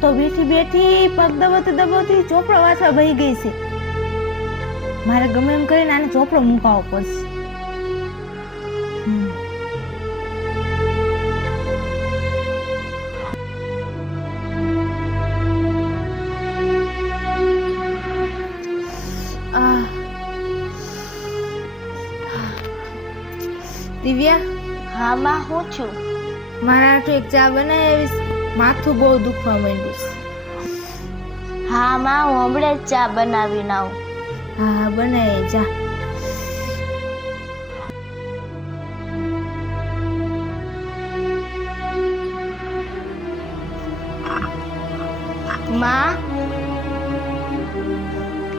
તો બેઠી બેઠી પગ દબાવતી દબાવતી ચોપડો વાંચવા બેહી ગઈ છે. મારે ગમે એમ કરીને આને ચોપડો મુકાવવો પડશે. દિવ્યા, હા માં, હું છું? મારા હાટુ એક ચા બનાવીશ. માથું બહુ દુખવા માંડ્યું છે. હા માં, હું હમણાં જ ચા બનાવીને આવું. હા હા, બનાવી જા.